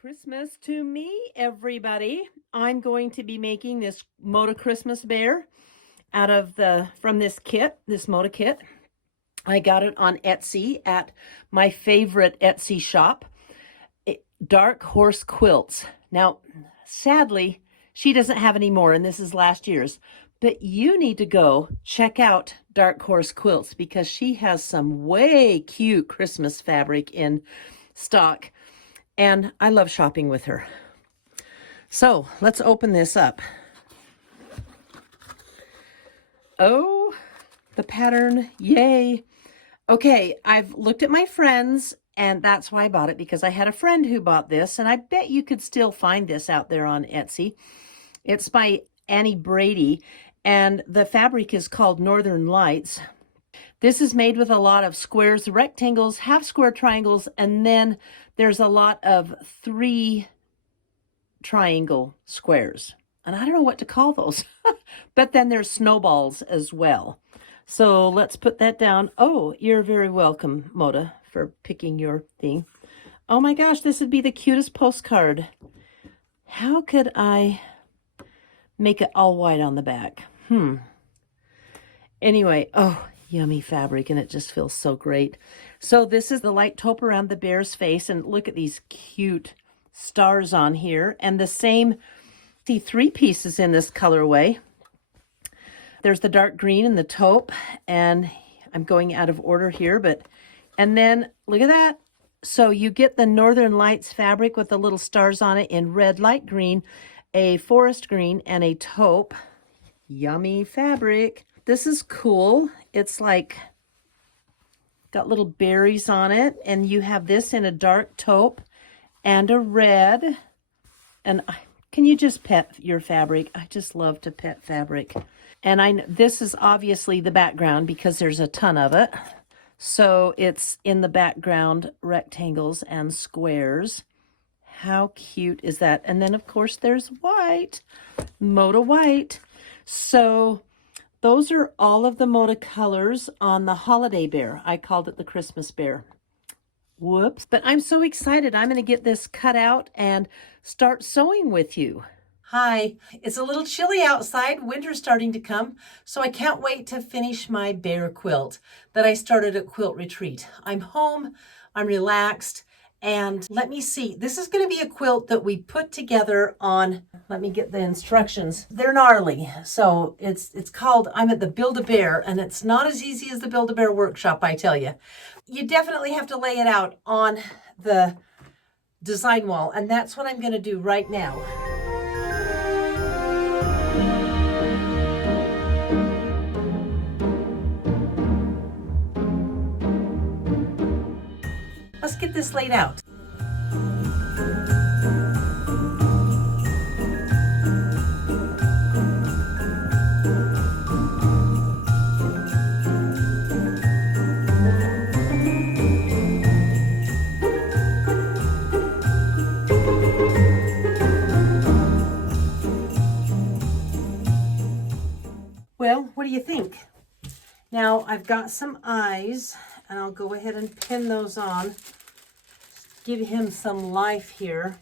Christmas to me, everybody. I'm going to be making this Moda Christmas bear from this kit, this Moda kit. I got it on Etsy at my favorite Etsy shop, Dark Horse Quilts. Now, sadly, she doesn't have any more, and this is last year's. But you need to go check out Dark Horse Quilts because she has some way cute Christmas fabric in stock. And I love shopping with her. So let's open this up. Oh, the pattern, yay. Okay, I've looked at my friends, and that's why I bought it, because I had a friend who bought this, and I bet you could still find this out there on Etsy. It's by Annie Brady, and the fabric is called Northern Lights. This is made with a lot of squares, rectangles, half square triangles, and then there's a lot of 3 triangle squares. And I don't know what to call those. But then there's snowballs as well. So let's put that down. Oh, you're very welcome, Moda, for picking your thing. Oh my gosh, this would be the cutest postcard. How could I make it all white on the back? Anyway, oh, yummy fabric, and it just feels so great. So this is the light taupe around the bear's face, and look at these cute stars on here. And the same, see 3 pieces in this colorway. There's the dark green and the taupe, and I'm going out of order here, and then look at that. So you get the Northern Lights fabric with the little stars on it in red, light green, a forest green, and a taupe. Yummy fabric. This is cool. It's like got little berries on it, and you have this in a dark taupe and a red. And can you just pet your fabric? I just love to pet fabric. And this is obviously the background because there's a ton of it. So it's in the background, rectangles and squares. How cute is that? And then of course there's white, Moda white. So those are all of the Moda colors on the holiday bear. I called it the Christmas bear. Whoops. But I'm so excited. I'm going to get this cut out and start sewing with you. Hi, it's a little chilly outside. Winter's starting to come, so I can't wait to finish my bear quilt that I started at Quilt Retreat. I'm home, I'm relaxed, and let me see. This is going to be a quilt that we put together on, let me get the instructions. They're gnarly, so it's called, I'm at the Build-A-Bear, and it's not as easy as the Build-A-Bear workshop, I tell you. You definitely have to lay it out on the design wall, and that's what I'm going to do right now. Let's get this laid out. Well, what do you think? Now I've got some eyes, and I'll go ahead and pin those on. Give him some life here.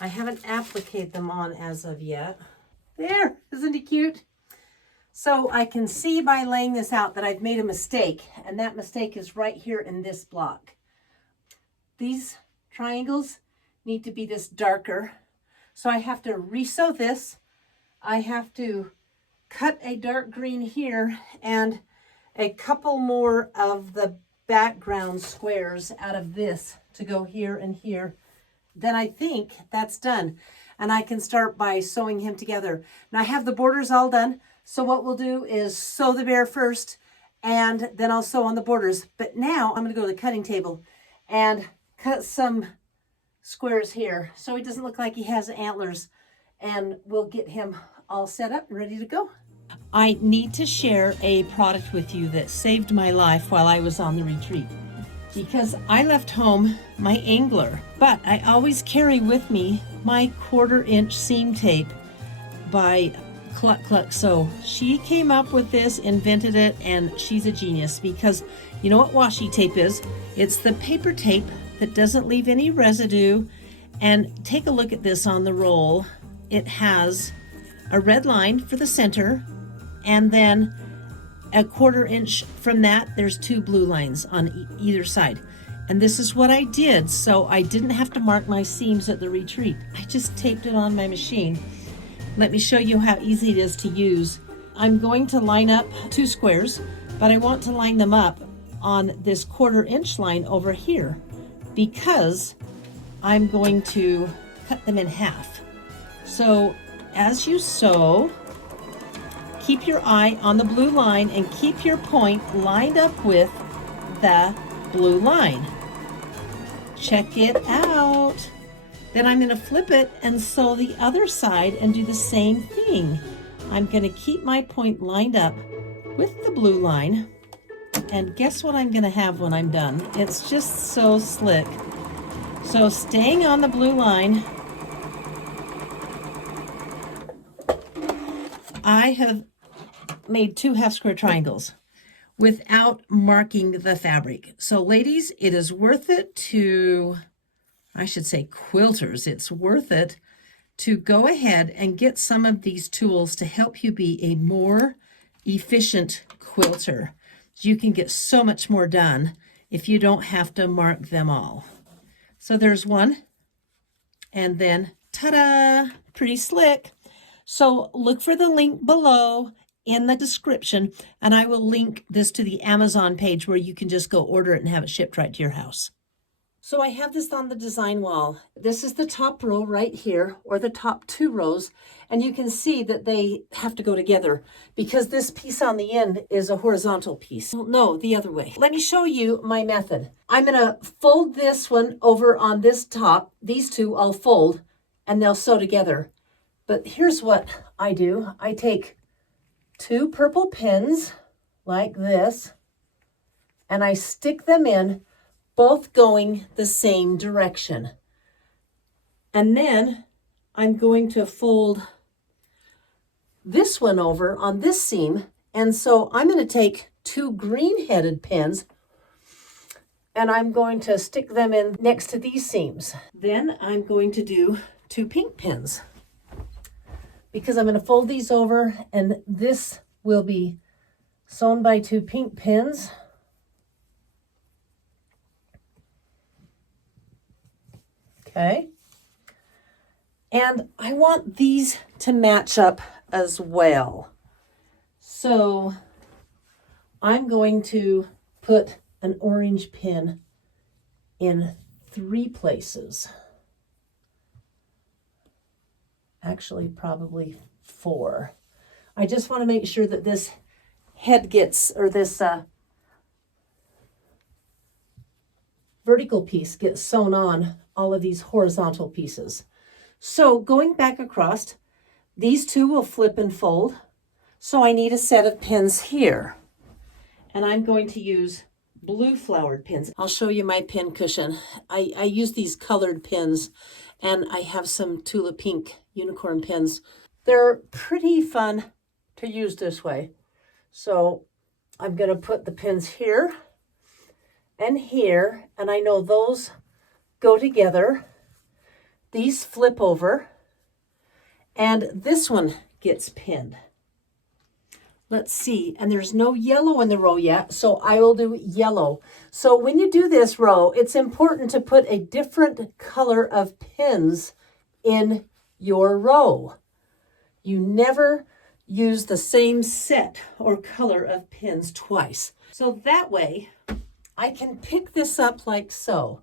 I haven't appliqued them on as of yet. There, isn't he cute? So I can see by laying this out that I've made a mistake, and that mistake is right here in this block. These triangles need to be this darker. So I have to re-sew this. I have to cut a dark green here and a couple more of the background squares out of this to go here and here. Then I think that's done, and I can start by sewing him together. Now I have the borders all done, so what we'll do is sew the bear first, and then I'll sew on the borders. But now I'm going to go to the cutting table and cut some squares here so he doesn't look like he has antlers, and we'll get him all set up and ready to go. I need to share a product with you that saved my life while I was on the retreat, because I left home my angler, but I always carry with me my 1/4-inch seam tape by Cluck Cluck Sew. She came up with this, invented it, and she's a genius, because you know what washi tape is? It's the paper tape that doesn't leave any residue, And take a look at this on the roll. It has a red line for the center, and then a 1/4 inch from that, there's 2 blue lines on either side. And this is what I did, so I didn't have to mark my seams at the retreat. I just taped it on my machine. Let me show you how easy it is to use. I'm going to line up 2 squares, but I want to line them up on this 1/4 inch line over here because I'm going to cut them in half. So as you sew, keep your eye on the blue line and keep your point lined up with the blue line. Check it out. Then I'm going to flip it and sew the other side and do the same thing. I'm going to keep my point lined up with the blue line. And guess what I'm going to have when I'm done? It's just so slick. So staying on the blue line, I have made 2 half square triangles without marking the fabric. So ladies, it is worth it to, I should say quilters, it's worth it to go ahead and get some of these tools to help you be a more efficient quilter. You can get so much more done if you don't have to mark them all. So there's one, and then ta-da, pretty slick. So look for the link below in the description, and I will link this to the Amazon page where you can just go order it and have it shipped right to your house. So I have this on the design wall. This is the top row right here, or the top 2 rows, and you can see that they have to go together because this piece on the end is a horizontal piece. No, the other way. Let me show you my method. I'm gonna fold this one over on this top. These 2 I'll fold and they'll sew together. But here's what I do. I take 2 purple pins like this, and I stick them in, both going the same direction. And then I'm going to fold this one over on this seam. And so I'm going to take 2 green-headed pins and I'm going to stick them in next to these seams. Then I'm going to do 2 pink pins, because I'm going to fold these over and this will be sewn by 2 pink pins. Okay. And I want these to match up as well. So I'm going to put an orange pin in 3 places. Actually, probably 4. I just want to make sure that this head gets, or this vertical piece gets sewn on all of these horizontal pieces. So going back across, these 2 will flip and fold. So I need a set of pins here. And I'm going to use blue flowered pins. I'll show you my pin cushion. I use these colored pins, and I have some Tula Pink unicorn pins. They're pretty fun to use this way. So I'm going to put the pins here and here, and I know those go together. These flip over, and this one gets pinned. Let's see, and there's no yellow in the row yet, so I will do yellow. So when you do this row, it's important to put a different color of pins in your row. You never use the same set or color of pins twice. So that way, I can pick this up like so.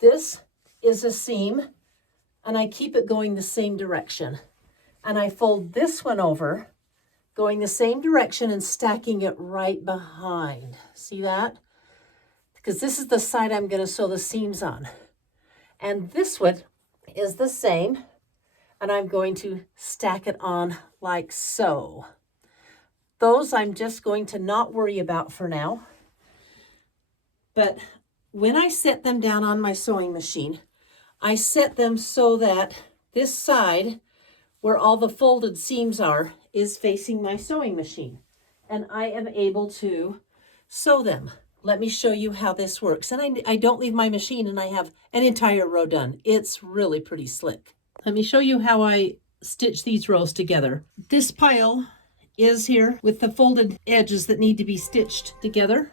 This is a seam, and I keep it going the same direction. And I fold this one over, going the same direction and stacking it right behind. See that? Because this is the side I'm going to sew the seams on. And this one is the same, and I'm going to stack it on like so. Those I'm just going to not worry about for now. But when I set them down on my sewing machine, I set them so that this side, where all the folded seams are, is facing my sewing machine. And I am able to sew them let me show you how this works. And I don't leave my machine and I have an entire row done. It's really pretty slick. Let me show you how I stitch these rows together. This pile is here with the folded edges that need to be stitched together.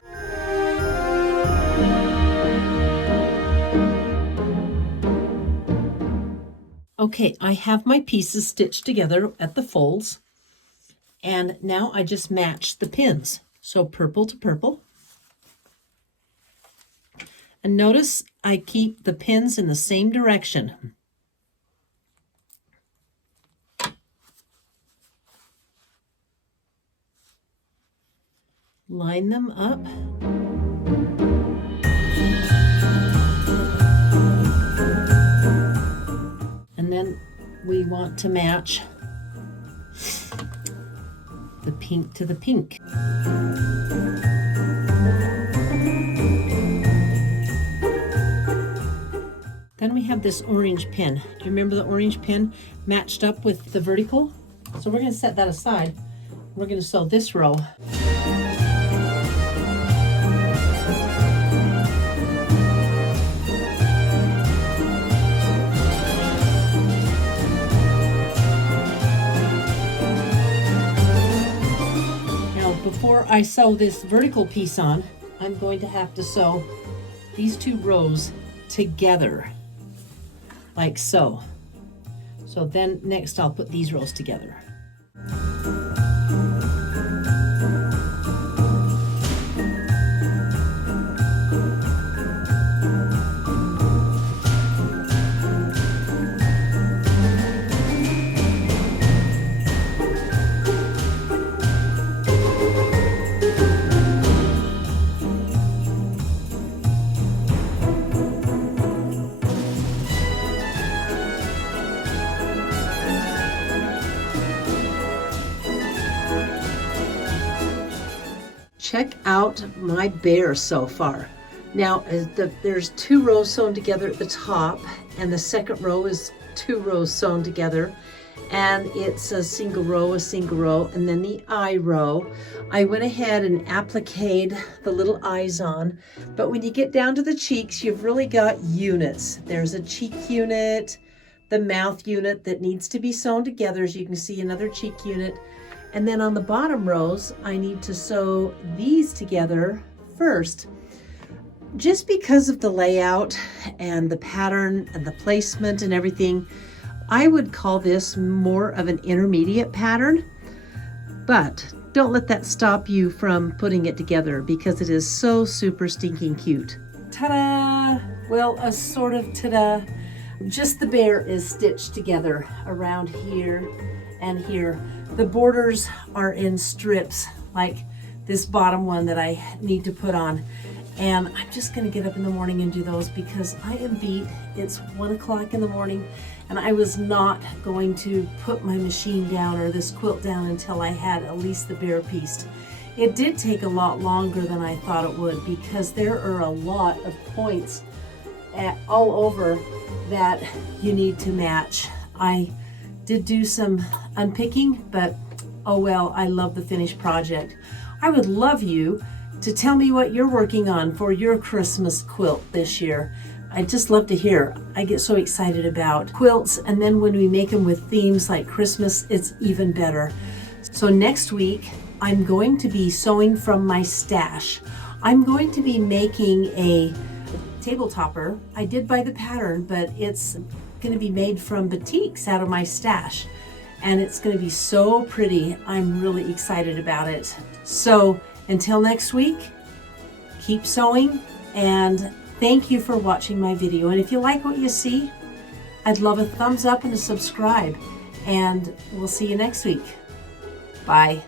Okay, I have my pieces stitched together at the folds, and now I just match the pins. So purple to purple. And notice I keep the pins in the same direction. Line them up. And then we want to match the pink to the pink. Then we have this orange pin. Do you remember the orange pin matched up with the vertical? So we're going to set that aside. We're going to sew this row. Before I sew this vertical piece on, I'm going to have to sew these two rows together, like so. So then next I'll put these rows together. Check out my bear so far. Now, there's two rows sewn together at the top, and the second row is two rows sewn together, and it's a single row, and then the eye row. I went ahead and appliqued the little eyes on, but when you get down to the cheeks, you've really got units. There's a cheek unit, the mouth unit that needs to be sewn together, as you can see, another cheek unit. And then on the bottom rows, I need to sew these together first. Just because of the layout and the pattern and the placement and everything, I would call this more of an intermediate pattern, but don't let that stop you from putting it together because it is so super stinking cute. Ta-da! Well, a sort of ta-da. Just the bear is stitched together around here and here. The borders are in strips like this bottom one that I need to put on. And I'm just gonna get up in the morning and do those because I am beat. It's 1 o'clock in the morning and I was not going to put my machine down or this quilt down until I had at least the bare piece. It did take a lot longer than I thought it would because there are a lot of points all over that you need to match. I did do some unpicking, but oh well, I love the finished project. I would love you to tell me what you're working on for your Christmas quilt this year. I'd just love to hear. I get so excited about quilts, and then when we make them with themes like Christmas, it's even better. So next week, I'm going to be sewing from my stash. I'm going to be making a table topper. I did buy the pattern, but it's going to be made from batiks out of my stash. And it's going to be so pretty. I'm really excited about it. So until next week, keep sewing, and thank you for watching my video. And if you like what you see, I'd love a thumbs up and a subscribe. And we'll see you next week. Bye.